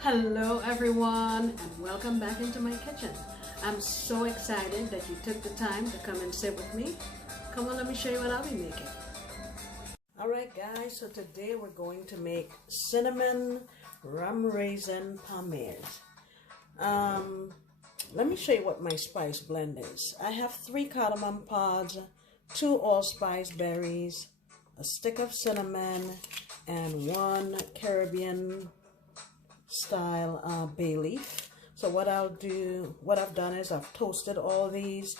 Hello everyone, and welcome back into my kitchen. I'm so excited that you took the time to come and sit with me. Come on, let me show you what I'll be making. Alright guys, so today we're going to make cinnamon rum raisin Palmiers. Let me show you what my spice blend is. I have 3 cardamom pods, 2 allspice berries, a stick of cinnamon, and 1 Caribbean style bay leaf. So what I've done is I've toasted all these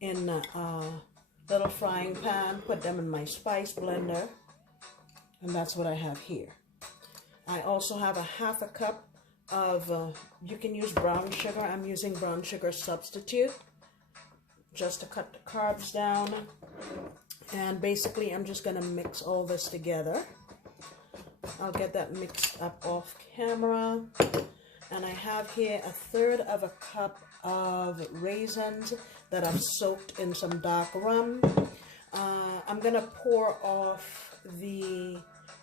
in a little frying pan, put them in my spice blender, and that's what I have here. I also have a half a cup of, you can use brown sugar. I'm using brown sugar substitute just to cut the carbs down. And basically I'm just gonna mix all this together. I'll get that mixed up off camera. And I have here 1/3 of a cup of raisins that I've soaked in some dark rum. I'm gonna pour off the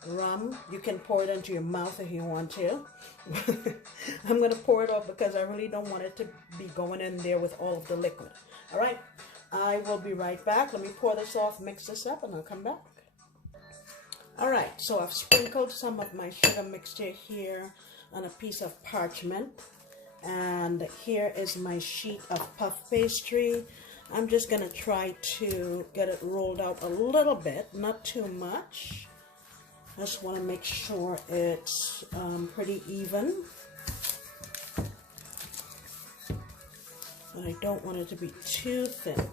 rum. You can pour it into your mouth if you want to. I'm gonna pour it off because I really don't want it to be going in there with all of the liquid. All right, I will be right back. Let me pour this off, mix this up, and I'll come back. All right, so I've sprinkled some of my sugar mixture here on a piece of parchment, and here is my sheet of puff pastry. I'm just gonna try to get it rolled out a little bit, not too much. I just want to make sure it's pretty even, but I don't want it to be too thin.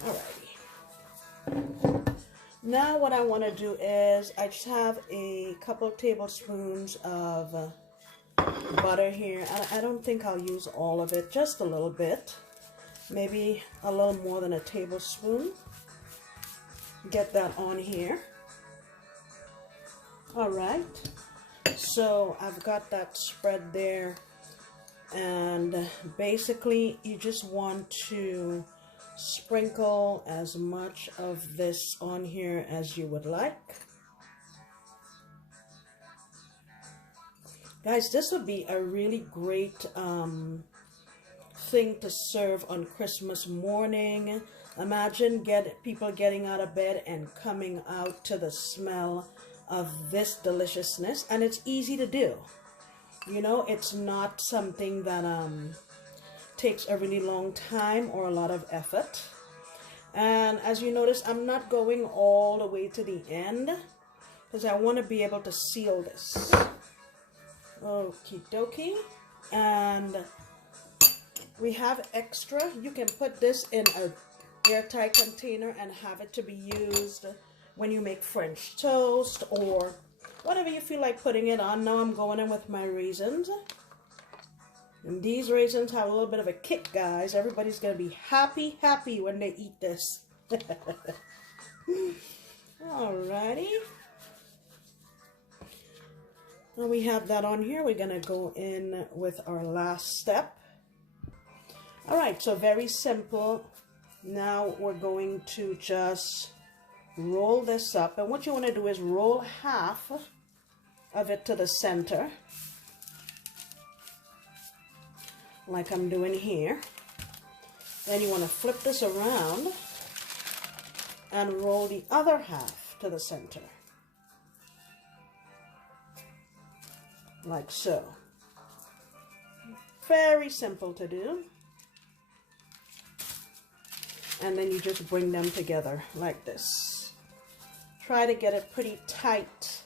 Alrighty. Now what I want to do is I just have a couple tablespoons of butter here. I don't think I'll use all of it, just a little bit, maybe a little more than a tablespoon. Get that on here. All right, so I've got that spread there, and basically you just want to sprinkle as much of this on here as you would like. Guys, this would be a really great thing to serve on Christmas morning. Imagine people getting out of bed and coming out to the smell of this deliciousness, and it's easy to do. You know, it's not something that takes a really long time or a lot of effort. And as you notice, I'm not going all the way to the end because I want to be able to seal this. Okie dokie. And we have extra. You can put this in a airtight container and have it to be used when you make French toast or whatever you feel like putting it on. Now I'm going in with my raisins. And these raisins have a little bit of a kick, guys. Everybody's going to be happy when they eat this. Alrighty. Now we have that on here. We're going to go in with our last step. Alright, so very simple. Now we're going to just roll this up, and what you want to do is roll half of it to the center, like I'm doing here. Then you want to flip this around and roll the other half to the center, like so. Very simple to do. And then you just bring them together like this. Try to get it pretty tight,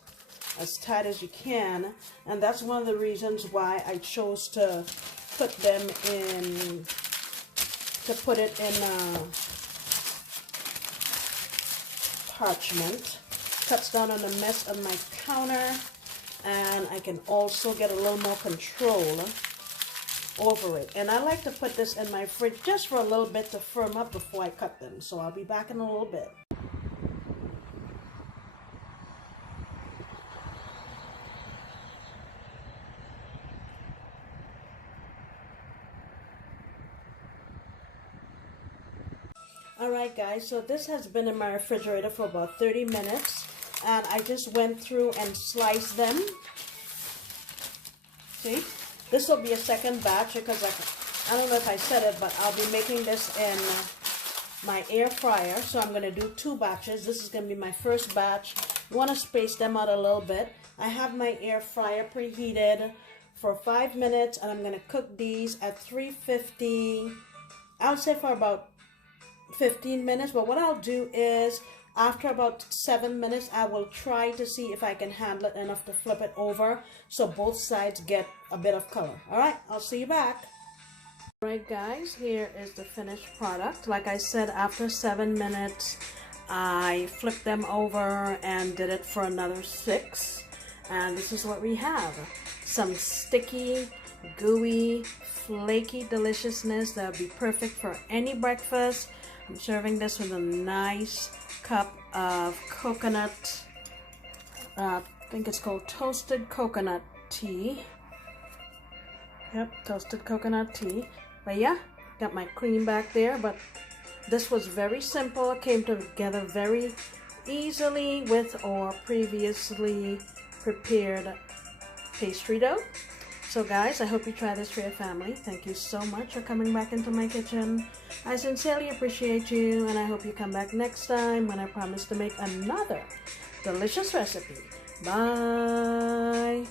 as tight as you can, and that's one of the reasons why I chose to put them in, parchment. Cuts down on the mess on my counter, and I can also get a little more control over it. And I like to put this in my fridge just for a little bit to firm up before I cut them. So I'll be back in a little bit. Alright guys, so this has been in my refrigerator for about 30 minutes, and I just went through and sliced them See, this will be a second batch because I don't know if I said it, but I'll be making this in my air fryer. So I'm going to do 2 batches. This is going to be my first batch. You want to space them out a little bit. I have my air fryer preheated for 5 minutes, and I'm going to cook these at 350. I would say for about 15 minutes. But what I'll do is, after about 7 minutes, I will try to see if I can handle it enough to flip it over so both sides get a bit of color. All right, I'll see you back. All right, guys, here is the finished product. Like I said, after 7 minutes, I flipped them over and did it for another 6. And this is what we have. Some sticky, gooey, flaky deliciousness that would be perfect for any breakfast. I'm serving this with a nice cup of coconut, I think it's called toasted coconut tea. Yep, toasted coconut tea. But yeah, got my cream back there, but this was very simple. It came together very easily with our previously prepared pastry dough. So guys, I hope you try this for your family. Thank you so much for coming back into my kitchen. I sincerely appreciate you, and I hope you come back next time when I promise to make another delicious recipe. Bye.